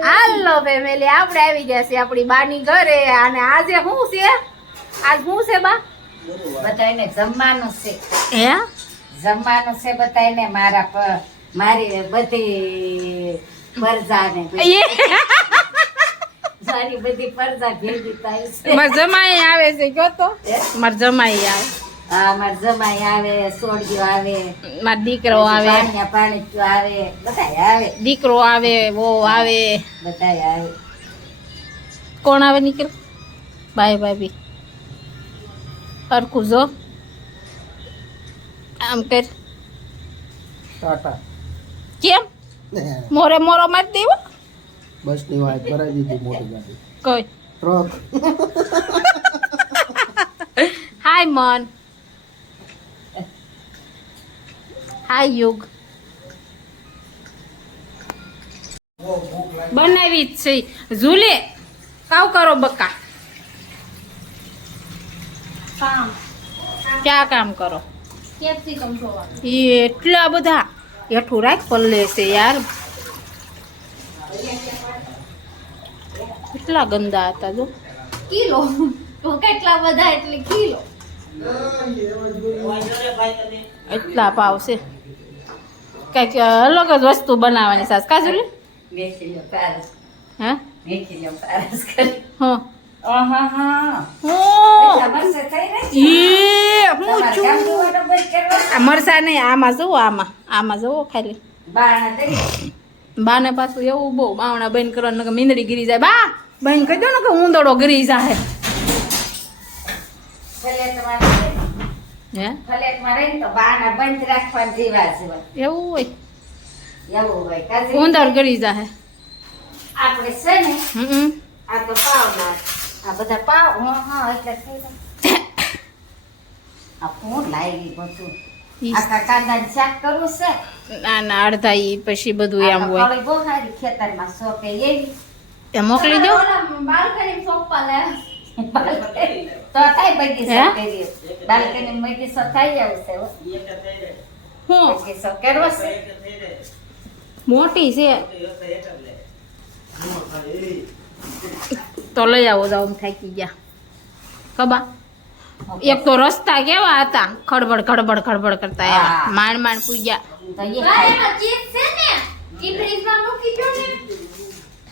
હાલો family, આપણે આવી ગયા છે આપણી બાની ઘરે. અને આજે શું છે? આજ શું છે બા? બધાને જમવાનું છે. હે? જમવાનું છે બધાને. મારી બધી પરજાને મારી બધી પરજા ભેગી થાય છે. માર જમાઈ આવે છે, કયો તો માર જમાઈ આવે. હા, મારા જમાઈ આવે, સોડિયો આવે, માર દીકરો આવે, પાણી આવે, બધા આવે. દીકરો આવે, વો આવે, બધા આવે. કોણ આવે નીકળ? બાય ભાભી હરખું જો આમ કર. કેમ મોરે મોરો મારી દેવો? બસ ની વાત કરાવી દીધી મોટી ગાડી કોઈ ટ્રક. હાય મન, હાય યુગ. બનાવી જ છે ઝૂલે. કાવ કરો બકા, કામ ક્યાં કામ કરો? કેપ્સિકમ જોવા. એટલા બધા હેઠું રાખ પલ્લે છે યાર. કેટલા ગંદા હતા જો. કિલો કેટલા બધા એટલે કિલો. એટલા ભાવ છે. કઈક અલગ જ વસ્તુ બનાવવાની સાસ કાજુલી. મેથીનો પારસ. હે? મેથીનો પારસ કરી. હા. આહાહા. હું મરચાં થઈ રહી છે. હું તમારે છું. કામ જોવાનું બંધ કરવા. આ મરસા નહીં, આમાં જુઓ, આમાં જુઓ ખાલી. બારણા કરી. બાને પાછું એવું બહુ બાવણા બંધ કરવાનું કે મીંદડી ગીરી જાય. બા બંધ કરી દો ને કે ઊંદડો ગીરી જાય. ફલેટમાં રહે. હે? ફલેટમાં રહીને તો બારણા બંધ રાખવાની રિવાજ હોય. એવું હોય? એવું હોય. કાજે ઉંદર ગીરી જાય. આપણે છે ને હમ. આ તો પાવના આ બધા પાવ. હા એટલે થઈ જાય. આ કોણ લાવી બધું? આખા કાંદાનું શાક કરવું છે. ના ના, અડધા ઈ પછી બધું એમ હોય. કળી બહુ સારી ખેતરમાં સોંપે એવી. એ મોકલી દો. તો થાય બગીચો હે? કરીએ. બાલ્કની બગીચો થઈ આવશે હો. હું બગીચો કરવો છે. મોટી છે તો લઈ આવો. જાવ થાકી ગયા કબા. એક તો રસ્તા કેવા હતા, ખડબડ ખડબડ ખડબડ કરતા એવા. હા. માંડ માંડ પૂગ્યા. તો એ ખાય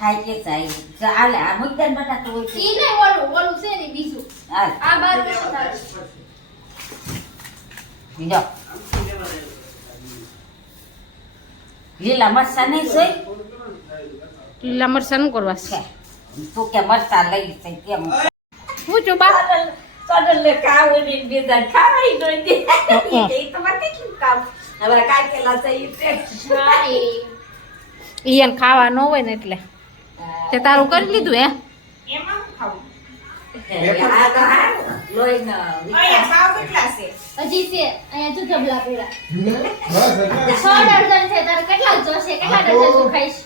ખાય કે જાય. ચાલે આ મુદ્દાને બટાતું હોય છે. હાલ. લ્યો. લીલા મરચાં નહીં જોઈ? લીલા મરચા નું કરવા છે? તું કે મરચાં લઈ છે કેમ? હું છું બા. કડલે ખાવું ને બીજા ખાવાય નથી. એ તો મને કેટલું કામ. હવે કાકેલા છે ઈ તે. ઈ એને ખાવા ન હોય ને એટલે. તે તારું કરી લીધું હે? એમાં શું ખાવું? આ તો હારું. લોહીનો વિકાસ. હજી છે અહીંયા જો ઢબલા પીડા. બસ 6 ડઝન છે. તારે કેટલા જોશે? કેટલા ડઝન તું ખાઈશ?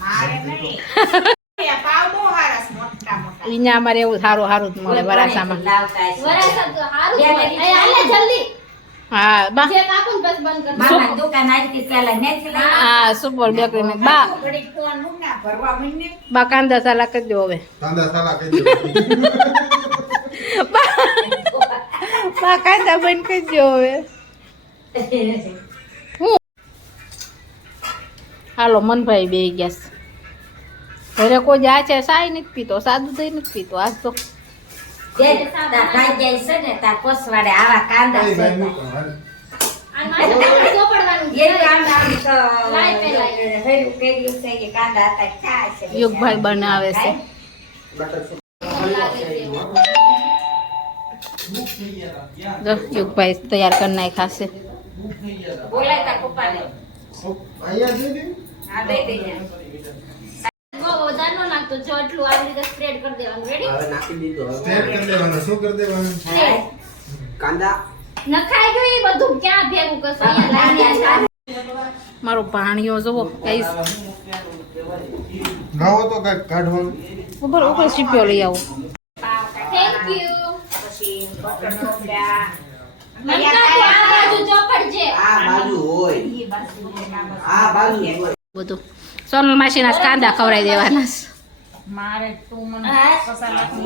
મારે નહીં. અહીંયા અમારે એવું સારું સારું જ મળે વરાસામાં. લાવતા છે. વરાસા તો સારું જ મળે. અહીંયા હાલે જલ્દી. હા બા. જે કાપું ને બસ બંધ કરી. મામા દુકાન આવી પેલા નથી લાવી. હા સુપર બેકરી ને બા. ઘડીક ફોન મૂકના ભરવા માંડને. બા કાંદા સાલા કરી દો હવે. કાંદા સાલા કહી દો. બા કાંદા બંધ કરી દો હવે. હાલો મનભાઈ બે ગયા છે. ઘરે કોઈ જાય છે સાય નથી પીતો, સાદું દહીં નથી પીતો. આજ તો તાર ભાઈ જાય છે ને તાર પોસવાડે આવા કાંદા છે. એનું આમ તો હેરું કર્યું છે કે કાંદા હતા ખાય છે. યુગભાઈ બનાવે છે. જો યુગભાઈ તૈયાર કરી નાખ્યા છે. બોલાય તાર પપ્પાને. અહીંયા દઈ દે. હા દઈ દઈએ. હવે નાખી દીધો. સ્ટેટ કરી દેવાનું. શું કરી દેવાનું? કાંદા નખાઈ ગયું એ બધું ક્યાં ભેગું કરશો? અહીંયા લાઈને મારો ભાણિયો જોવો કઈશ લાવો તો કઈક કાઢવાનું. ઉપર ઉપર સીપ્યો લઈ આવો. Thank you. પછી બટર ટોપરા. મનકા તો આ બાજુ ચોપડ છે. આ બાજુ હોય, ઈ બાજુ છે, આ બાજુ. આ બાજુ હોય. બધું સોનલ માસીના જ કાંદા ખવડાવી દેવાના છે. મારે તું મને પસાર થઈ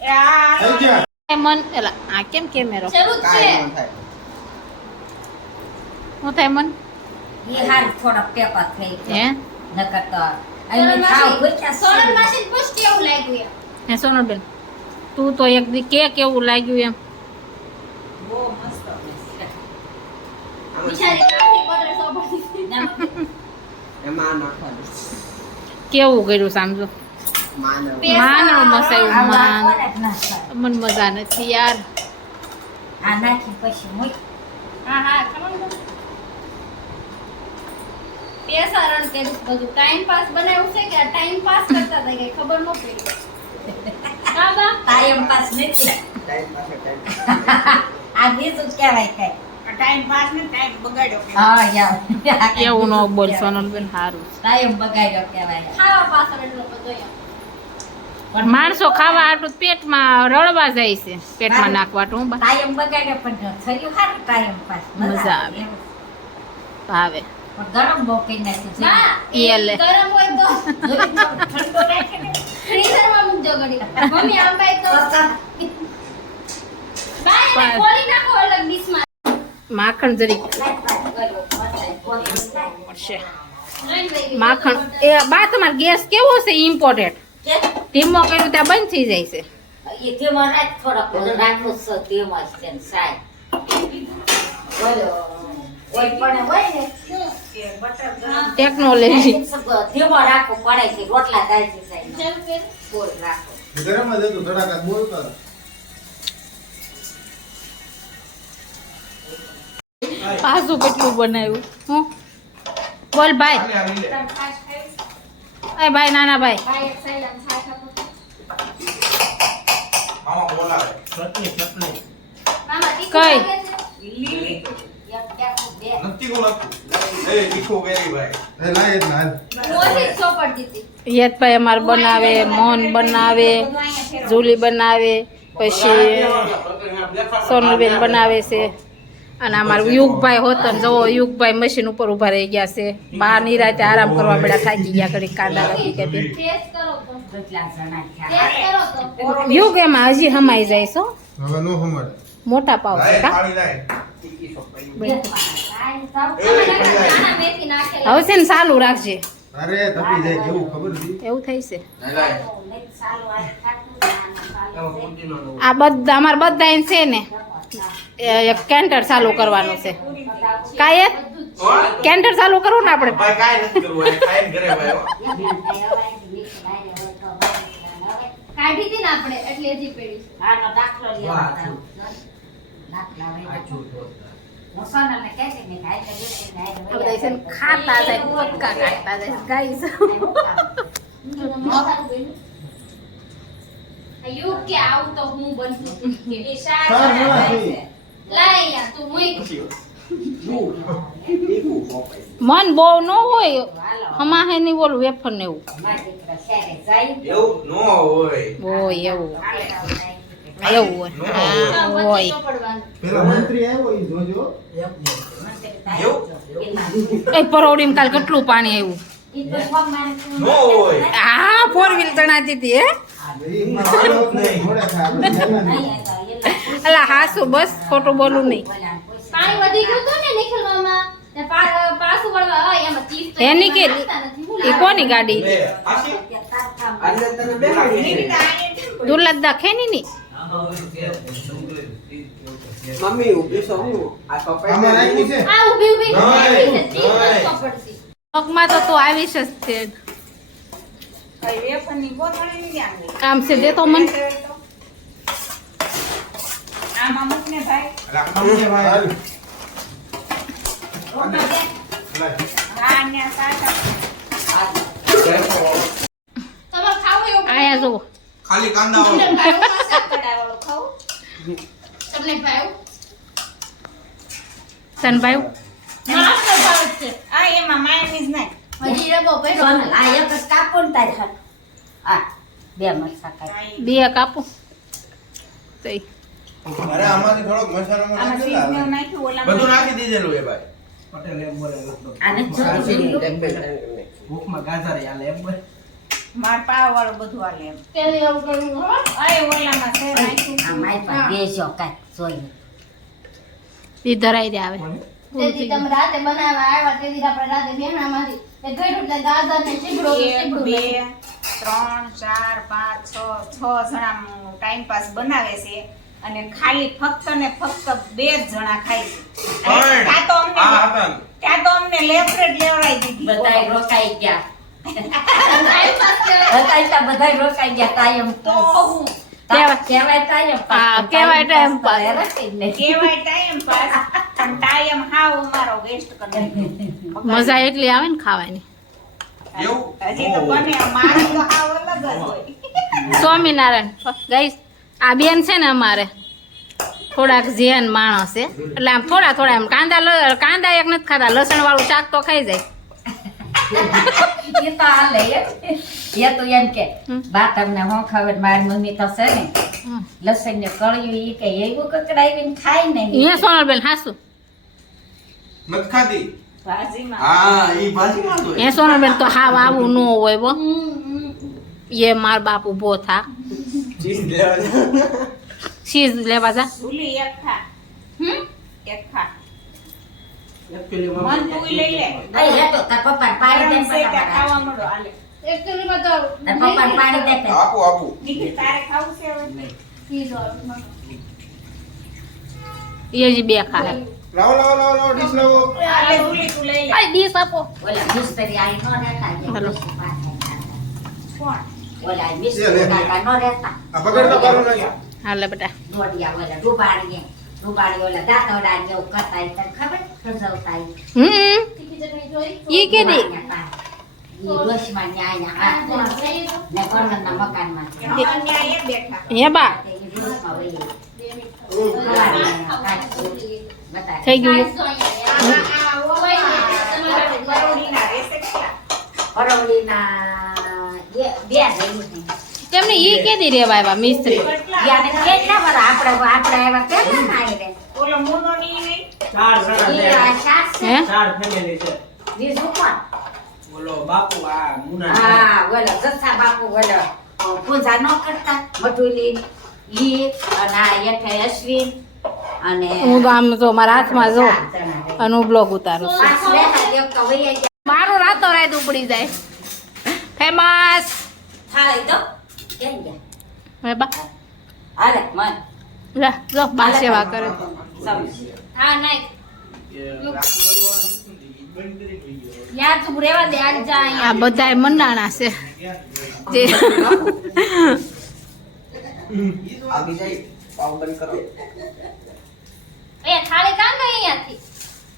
ગયા મન એલા આ કેમ કેમેરો શરૂ જ છે હું થાય મન એ હાર થોડા પેપા થઈ હે ગયા નકર તો સોનલ અહીં ખાવ માસી ભૂખ્યા સોનલ છે. માસી પૂછ કેવું લાગ્યું એમ હે સોનલબેન તું તો એક દી કે કેવું લાગ્યું એમ બહુ મસ્ત બિચારી કાંદી બટર સોપડી એમાં નાખવાનું કેવું કર્યું સમજો માનવ માનવ મસાયું આવું માન રાખો ને કે ના થાય. મન મજા નથી યાર આ નાખી પછી મૂક. હા હા ખબર પૈસા રણ કર્યું બધું ટાઈમ પાસ બનાવ્યું છે કે ટાઈમ પાસ કરતા હતા કે ખબર ન પડી હા બા ટાઈમ પાસ નથી ટાઈમ પાસે ટાઈમ આ બીજું જ કહેવાય કઈ. ટાઈમ પાસ ને ટાઈમ બગાડ્યો કે હા યાર એવું ન બોલ સોનલબેન સારું ટાઈમ બગાડ્યો કહેવાય. ખાવા પાછળ એટલો બધો એમ પણ માણસો ખાવા આટલું પેટમાં રળવા જાય છે પેટમાં નાખવાટું હું બા ટાઈમ બગાડ્યો પણ થયું સારું ટાઈમ પાસ મજા આવે. એવું. ભાવે પણ ગરમ બહુ કરી નાખ્યું છે. બા એ લે. ગરમ હોય તો ઠંડો રાખીને ફ્રીઝરમાં મૂકજો ઘડી મમ્મી આમ બાઈ તો બા એને ખોલી નાખો અલગ ડીશમાં માખણ જરીક મળશે માખણ એ બા તમારે ગેસ કેવો છે ઇમ્પોર્ટેન્ટ ધીમો કર્યું ત્યાં બંધ થઈ જાય છે એ તેમાં રાખ થોડોક રાખવું છે તેમાં જ તેને સાય. બોલો ઓય પણ હોય ને કે બટર ગરમ ટેકનોલોજી ધીમો રાખવું પડે છે રોટલા દાજી જાય જેમ કે બોલ રાખો. ગરમ જ હતું ધડાકા બોલતા પાછું કેટલું બનાવ્યું હું બોલ ભાઈ તમ ખાસ ખાઈ એ ભાઈ નાના ભાઈ ભાઈ એક સાઈડ આમ ખાસ આપો આમાં બોલાવે મામા તીખું કઈ? લાગે છે? લીલી એક ટાકું બે નથી કોણ હતું એ તીખું કેરી ભાઈ એ લાય જ ના મોટી જ ચોપડતી હતી યતભાઈ અમાર બનાવે મોહન બનાવે જુલી બનાવે પછી સોનલબેન બનાવે છે અને અમારું યુગભાઈ હોત ને જવો યુગભાઈ મશીન ઉપર ઊભા રહી ગયા છે બહાર નિરાતે આરામ કરવા બેડા થાકી ગયા ઘડી કાંદા રાખી કે ટેસ્ટ કરો તો કેટલા જણા થયા. ટેસ્ટ કરો તો યુગ એમાં હજી હમાઈ જાય છો હવે નો હમાડે મોટા પાવ છે લાય કા થાળી લાય ટીકી સોપાઈ કાંઈ જાવ. એ નાના મેથી નાખેલા હવે છે ને ચાલુ રાખજે અરે તપી જાય કેવું ખબર છે એવું થઈ છે લાય નહીં સાલું આ ખાતું નાનું સાલું છે. આ બધા અમાર બધા છે ને એક કેન્ટર ચાલુ કરવાનું છે કાયે કેન્ટર ચાલુ કરવું ને આપણે ભાઈ કાઈ નથી કરવું આ ખાઈને ઘરે ભાઈ હો. કાઢી હતી ને આપણે એટલે હજી પેડી આનો દાખલો લેવા હતા. દાખલા વઈ હું સોનલને કહેતી ને ખાઈ લે બેસીને ખાઈ લે. બધા છે ને ખાતા જાય પક્કા કાઢતા જાય ગાઈસ યુગ કે આવું તો હું બનતું કે સાર ના થઈ લાય યાર તું મુઈ ટીકું સોપાઈ મન બહુ ન હોય હાલો. હમાહે નહીં બોલું વેફર ને એવું મારા દીકરા શહેરે જાય. એવું નો હોય હોય એવું હાલે આવું જાય. એવું હોય હા વચ્ચે હોય ચોપડવાનું પેલા મંત્રી આવ્યો ઈ જોજો મંત્રી થાય. એવું? એ પરોડીમાં કાલ કેટલું પાણી આવ્યું ઈ તો ફોન મારે તું નો હોય. હા ફોર વ્હીલ તણાતી હતી હે ઈ માં આવ્યો જ નહીં. મોડે થાય આપણે જઈને નહીં નહીં. આવ્યા. એલા અલા હાસુ બસ ખોટું બોલું નહીં બોલ્યા ને પૈસા પાણી વધી ગયું હતું ને નિખિલ મામા ને પાછું વળવા હોય એમાં ચીઝ તો એની કે નાખતા નથી. હું એ લાવું? કોની ગાડી લે પાછી ત્યાં તાર કામ. આજે તને બેહાડી લીલી છે. આને કેમ દુર્લભ ખેની ની મમ્મી ઊભી છો હું આ સોપાઈ આમાં રાખ્યું છે આ ઊભી ઊભી નહીં, નાખી છે, ચીઝ નથી નહીં. ચોપડતી. પગમાં તો તું આવીશ જ તે કઈ વેફરની ગોઠવણી નહીં આની. આમ છે દે તો મન આમાં મૂકને ભાઈ રાખવાનું છે ભાઈ હાલ. રોટલો દે. લાય. આ ને આ સાચા તમારે ખાવું એવું આયા જો ખાલી કાંદા તમને વાળો. ભાવ્યું આ શાક કઢાવાળું ખાવું? તમને ભાવ્યું? તન ભાઈ માણસને ભાવે જ છે. આ એમાં માયોનીઝ નાખ. હજી ડબ્બો ભર્યો સોનલ, નથી. આ એક જ કાપો ને તારી હાથ. આ બે મરચાં કાઢી. આ બે કાપો તઈ અરે આમાંથી થોડોક મસાલામાં આમાં નાખી ચીઝ ને એવું લે. નાખ્યું ઓલા બધું નાખી દીધેલું એ ભાઈ આને જરૂર છે. ટેમ્પરેચર ભૂખમાં ગાજર આલે એમ બોલ. માર પાવ વાળું બધું આલે એમ. તેલી એવું કરવું હો અય ઓલામાં છે રાખ્યું. આ મારી પાસે બેસો કાંઈક જોઈએ. ઈ ધરાઈ દે આવે તેથી તમે રાતે બનાવવા આવ્યા તેથી આપણે રાતે બેહણામાંથી એ ગળ્યું એટલે ગાજર ને ચીબડો 1 ચીબડું 2 3 4 5 6 જણા ટાઈમ પાસ બનાવે છે અને ખાલી ફક્ત ને ફક્ત 2 જણા ખાય છે. અને પણ ત્યાં તો અમને લેફ્ટ લેવડાવી દીધી. બધાય રોકાઈ ગયા. ટાઈમ પાસ બધાય રોકાઈ ગયા કાયમ તો હું કહેવાય કાયમ પાસ. હા, કહેવાય time pass. રાખી જ નહીં. કેવાય ટાઈમ પાસ પણ ટાઈમ હાવ અમારો વેસ્ટ કરી નાખ્યો. મજા એટલી આવે ને ખાવાની એવું? હજી તો બને મારે તો હાવ અલગ જ હોય. સ્વામિનારાયણ ગાઈસ આ બેન છે ને અમારે થોડાક જેન માણસ છે એટલે આમ થોડા થોડા એમ કાંદા એક નથી ખાતા લસણ વાળું શાક તો ખાઈ જાય એ તો હાલે એ તો એમ કે હમ. બા તમને હું ખબર મારી મમ્મી તો છે ને હમ. લસણ ને કળિયું ઈ કે એવું કકડાવીને ખાય ને અહીંયા સોનલબેન હાસુ નથી ખાધી? ભાજીમાં હા, ઈ ભાજીમાં જ હોય. એ સોનલબેન તો હાવ આવું ન હોય બો એ માર બાપ ઉભો થા ચીઝ લેવા જાવ. ચીઝ લેવા જા ભૂલી એક ખા એક ખા એક પેલી મન મમ્મી તું લઈ લે અઈ લે તો તાર પપ્પાને પાડી દે ગરમ છે ત્યાં ફટાફટ. ખાવા મળો હાલે એકચ્યુઅલીમાં તો તાર પપ્પાને પાડી દે તે. આપું. દીકરી તારે ખાવું છે હવે ચીઝ વાળું. એ જ બે ખાય લાવો, ડીશ લાવો. હાલે ભૂલી તું લઈ લે આઈ ડીશ આપો ઓલા મિસ્ત્રી આઈ નો રહેતા જે હાલો. કોણ ઓલા મિસ્ત્રી કાકા નો રહેતા આ પકડતા પાડો નહીં. હાલે બેટા દોડિયા ઓલા ડુબાડીએ ઓલા દાંતોડા ને એવું કરતા ઈ તને ખબર ખજવતા ઈ. તીખી ચટણી જોઈ ઈ કે દે ઈ ડોશમાં ન્યાય આ ને કોણના મકાનમાં અન્યાય એ બેઠા હે બા ઈ ડોશમાં વહી બતા થઈ ગયું બરોડીના રહેશે કેટલા પરવડીના બે રહી તેમને ઈ કે દી રેવા આવ્યા મિસ્ત્રી યાને કેટલા વાર આપણે આવ્યા કેટલા થાય રે ઓલો મૂનો ની નહીં 4 જણા ઈ છે. આ શાક છે હે 4 ફેમિલી છે. બીજું કોણ બોલો બાપુ આ મુના હા ઓલા જથ્થા બાપુ ઓલા પૂજા ન કરતા મધુલી ઈ અને આ યઠે અશ્વિન અને હું તો આમ તો મારા હાથમાં જો ચાર જણા રહી. અને હું બ્લોગ ઉતારું છું પાંચ બેઠા દેવ તો વહી ગયા મારું રાતો રાત ઉપડી જાય ફેમસ થાળી દો કેમ ગયા હે બા હાલે મન લે જો બા સેવા કરે હા નાખ યાર તું રેવા દે આજ જા અહીંયા આ બધાય મંડાણા છે જે આવી જાય પાવ બંધ કરો. એ થાળી કાં ગઈ અહીંયાથી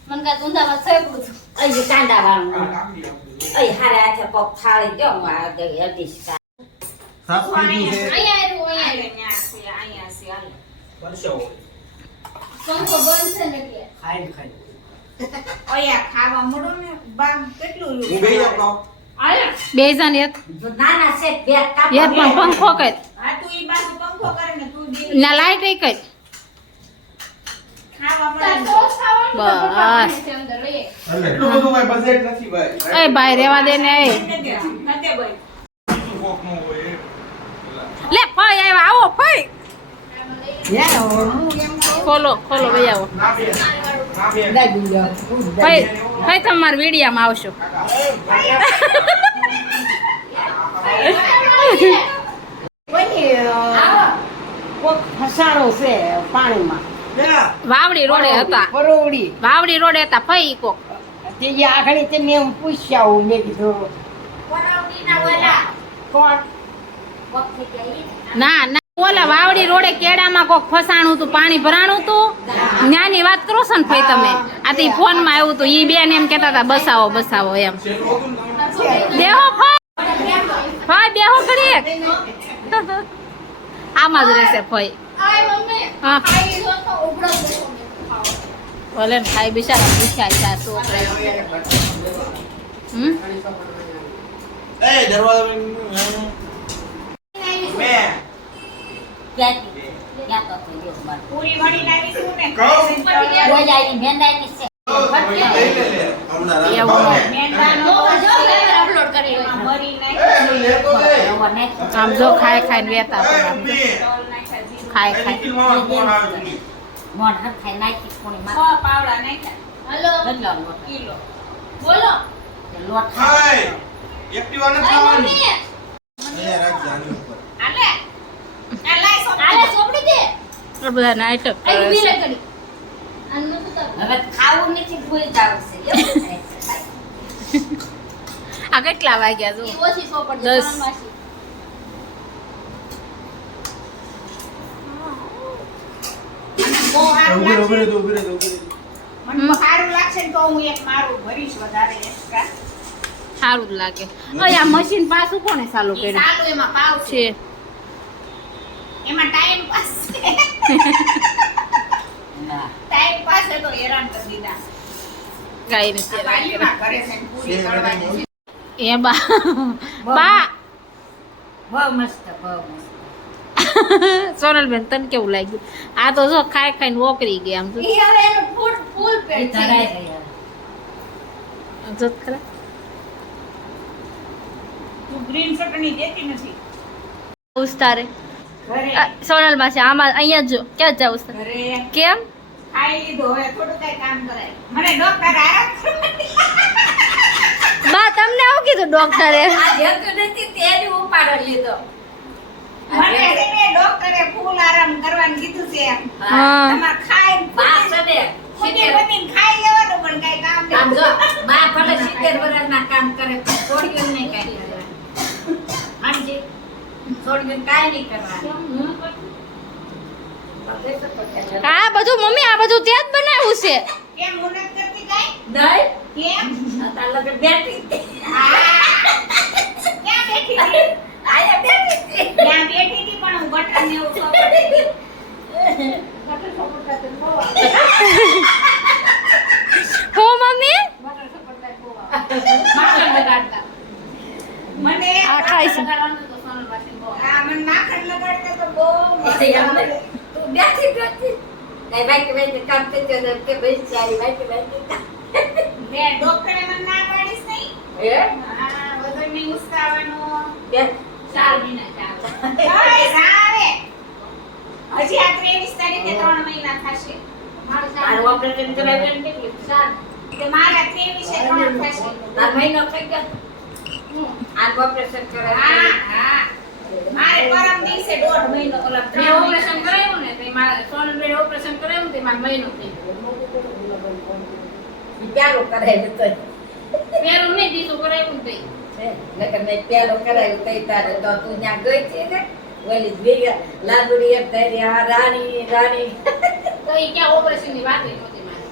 મન કા ઊંધામાં સેકું છું અહીં કાંદા વાળું અહીં હારે હાથે પગ થાળી દો હું આ દે અડીશ સાફ થઈ ગયું છે. અહીંયા આવ્યું અહીંયા અહીંયા છે હાલે પરસો પંખો બંધ છે ને એટલે ખાઈને ઓયા ખાવા મળો ને બા કેટલું હું બેહી જાઉં તો. બે જણ એક નાના છે બે કાપ એક પણ પંખો કઈ હા તું ઈ બાજુ પંખો કરે ને તું દી ના લાઈટ કઈ ખાવા તાર મળે ટોસ્ટ ખાવાનું તો બસ. પપ્પા પાણી છે અંદર એ એટલે એટલું બધું ભાઈ બજેટ નથી ભાઈ. એ ભાઈ રેવા દે ને એ નતે ભાઈ કોકનું હોય એ. લે ફઈ આવ્યા આવો ફઈ ખોલો ખોલો ભાઈ આવો ના બે. ફઈ ફઈ તમારા વિડીયામાં આવશો ફસાણો છે પાણીમાં વાવડી રોડે હતા પરોવડી વાવડી રોડે હતા ફઈ કોક તે જે આગળ તેને એમ પૂછ્યા હું મેં કીધું પરોવડીના ઓલા કોણ પગ થઈ ગયા ઈ. ના ના ઓલા વાવડી રોડે કેડામાં કોક ફસાણું તું પાણી ભરાણું તું ન્યાની વાત કરો છો ને ફઈ તમે આ તો ફોન માં આવ્યું તું ઈ બેન એમ કેતા હતા બસાવો બસાવો એમ દેહો ફઈ ફઈ બેહો ઘડીએ આમાં જ રહેશે ફઈ આય મમ્મી હા. ખાઈ લો તો ઉભરો બેસો ભલે ને ખાઈ બિચારા પૂછ્યા ચાર છોકરા એ દરવાજો મેં ક્યાંથી? ક્યાં તો થઈ ગયો બાર. પૂરી વણી નાખીશું ને કહું. કોઈ જાય મેંદાયની છે લઈ લે. હમણાં એવું. ભાવને. મેંદાનો જો કેમેરા અપલોડ માવો નાખ્યો. આમ જો ખાઈ ખાઈને વેતા એ, પડે આમ જો. ઉભી. ખાઈ એ ખાઈ નિખિલ મામાનો ફોન આવ્યો છે. મોઢ હરખાઈ નાખી કોણી 6 માં. પાવડા નાખ્યા. હલો કેટલો લોટ? કિલો. બોલો લોટ હાય. એક્ટિવા નથી આય ખાવાની. મમ્મી અહીંયા રાખજે આની ઉપર. આલે. આ લાય સોપડી આલે દે. સોપડી દે આ બધા નાટક આય કરે ઊભી છે રહે ઘડી આનું નતું તારું. હવે ખાવું નથી ભૂલી જાવ છે એવું થાય છે. આ કેટલા વાગ્યા જો ઈ ઓછી સોપડી 10. ત્રણ માસી. બહુ સારું ઉભી રહે, ઉભી લાગશે. રહે, ઉભી રહે, ઉભી રહે. મને બહુ સારું લાગશે ને તો હું એક મારું ભરીશ વધારે extra. સારું જ લાગે ઓય આ મશીન પાછું કોણે ચાલુ ઈ કર્યું સાલું એમાં પાવ છે. છે એમાં ટાઈમ પાસ છે. ના. ટાઈમ પાસ તો હેરાન કરી દીધા. કઈ આ નથી વાલીમાં કરે છે ને પૂરી કરવાની છે. એ બા બા બહુ મસ્ત બહુ મસ્ત. સોનલબેન તને કેવું લાગ્યું આ તો જો ખાઈ ખાઈને વોકરી ગયા આમ જો ઈ હવે એનું ફૂલ એ પેટ છે. ધરાય ગયા. જો ખરા તું ગ્રીન ચટણી દેતી નથી. ઉસ્તારે ઘરે સોનલ માસી આમાં અહીંયા જ જો ક્યાં જાવ ઉસ્તાર ઘરે કેમ ખાઈ લીધું હવે થોડું કઈ કામ કરાય. મને ડોક્ટર આરામ બા તમને આવું કીધું ડોક્ટરે આ જતું નથી તેની ઉપાડો લીધો. મને છે ને ડોક્ટરે ફૂલ આરામ કરવાનું કીધું છે. હા તમારે ખાઈ બા છે ને ફૂટી ફૂટીને ખાઈ લેવાનું પણ કઈ કામ આમ નહીં. જો બા ભલે 70 વર્ષના કામ કરે પણ છોડ્યું નહીં કાંઈ કરે. હાંજી છોડ્યું કાંઈ નહીં કરવાનું. આ બધું મમ્મી આ બધું ત્યાં જ બનાવ્યું છે કેમ હું નથી કરતી કાંઈ? નહીં કેમ? તાર લગન બેઠી હતી. ક્યાં બેઠી હતી? આયા બેઠી હતી. ત્યાં બેઠી હતી પણ હું બટન ને એવું સોંપતી હતી. હો મમ્મી માખણ લગાડતા. મને આ ખાય છે લગાડવાનું તો સોનલ માસી બહુ. આ મને માખણ લગાડતા તો બહુ મસ્ત એમ લાગે. નહીં. તું બેઠી બેઠી કઈ બાકી કામ કરતી હોય તો કે ભાઈ સારી બાકી બે ડોક્ટરે મને ના પાડીશ નહીં. હે હા, વજન નહીં ઉચકાવાનું. બે 4 મહિના ચાલે. બસ, આવે. હજી આ 23 તારીખે 3 મહિના થશે. મારું તારું ઓપરેશન કરાવ્યું ને કેટલું? તે મારા 23 એ 3 થશે. તાર મહિનો થઈ ગયો આ ઓપરેશન હા, કરાવ્યું હા. મારે પરમ દિવસે 1.5 મહિનો ઓલા મેં 3 ઓપરેશન કરાવ્યું ને તે મારા સોનલબેન ઓપરેશન કરાવ્યું તે મારો મહિનો થઈ ગયો. પ્યારું કરાવ્યું તો પેલું નહીં બીજું કરાવ્યું ને તે. નકર મેં પ્યારું કરાવ્યું તઈ તારે તો તું ત્યાં ગઈ છે ને ઓલી ભેગા લાદુડી એક ધરી આ રાણી રાણી તો ઈ ક્યાં ઓપરેશન ની વાત નહોતી મારી.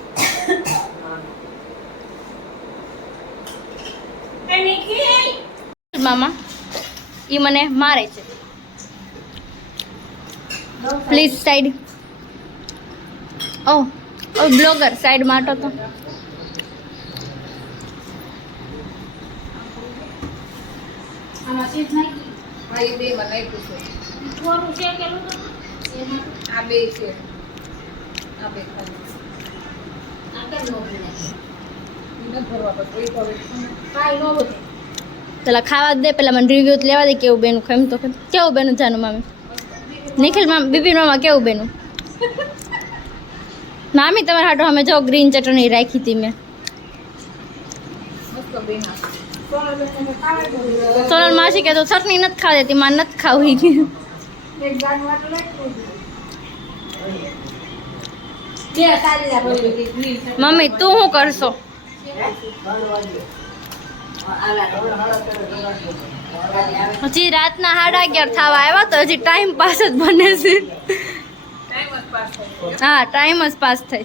એ નિખિલ, મામા ઈ મને મારે છે પ્લીઝ સાઈડ ઓ ઓ બ્લોગર સાઈડ માટો તો આમાં ચીજ નાખી. હા, એ બે માં નાખ્યું છે. થોડું શેકેલું તો એમાં આ બે છે. આ બે ખાલી. આ કેમ નો બને? ઈ નથી ભરવા પડતું. એક હવે કાંઈ નો બને. પેલા ખાવા દે પેલા મને રિવ્યુ લેવા દે કેવું બેનું ખામ તો કેમ કેવું બેનું જાનું મામી નિખિલ મામ બિપિન મામા કેવું બેનું મામી તમારા હાટો અમે જો ગ્રીન ચટણી રાખી હતી મેં મસ્ત બેના. સોનલબેનને ખાવા દો. સોનલ માસી કે તો ચટણી નથી ખાવા દેતી મારે નથી ખાવી એક જાનું આટલું નાખ્યું. બે સારી ભરી દીધી ગ્રીન ચટણી. મમ્મી તું શું કરશો હજી રાતના 11:30 થવા આવ્યા તો હજી ટાઈમ પાસ જ બને છે ટાઈમ જ પાસ થઈ ગયો. હા ટાઈમ જ પાસ થાય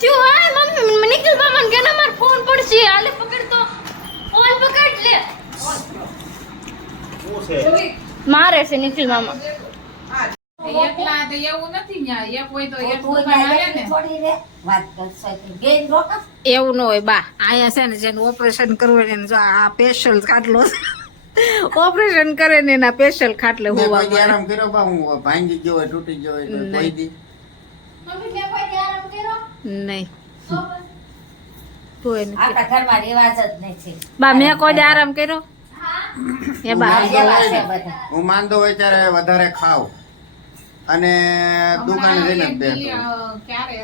ક્યું હા મમ્મી નિખિલ મામા કે ના માર ફોન પડશે આલે પકડ તો ફોન પકડ લે શું છે? મારે છે નિખિલ મામા એકલા તો એવું નથી ન્યા. એક હોય તો એક તું દુકાન આવે ને. થોડી રે વાત કરશો તો ગેમ રોકા એવું ન હોય બા અહીંયા છે ને જેનું ઓપરેશન કરવું એને જો આ સ્પેશિયલ ખાટલો ઓપરેશન કરે ને એના સ્પેશિયલ ખાટલે મેં હોવા કોઈ દી આરામ કર્યો બા હું ભાંગી ગયો હોય તૂટી ગયો હોય તો નહીં. કોઈ દી મમ્મી મેં કોઈ દી આરામ કર્યો? નહીં તો બસ. તોય નથી. આપણા ઘરમાં રિવાજ જ નથી. બા મેં કોઈ દી આરામ કર્યો એ બા એવા છે બધા. હું માંદો હોય ત્યારે વધારે ખાવ અને દુકાને જઈને જ બેઠો. ક્યારે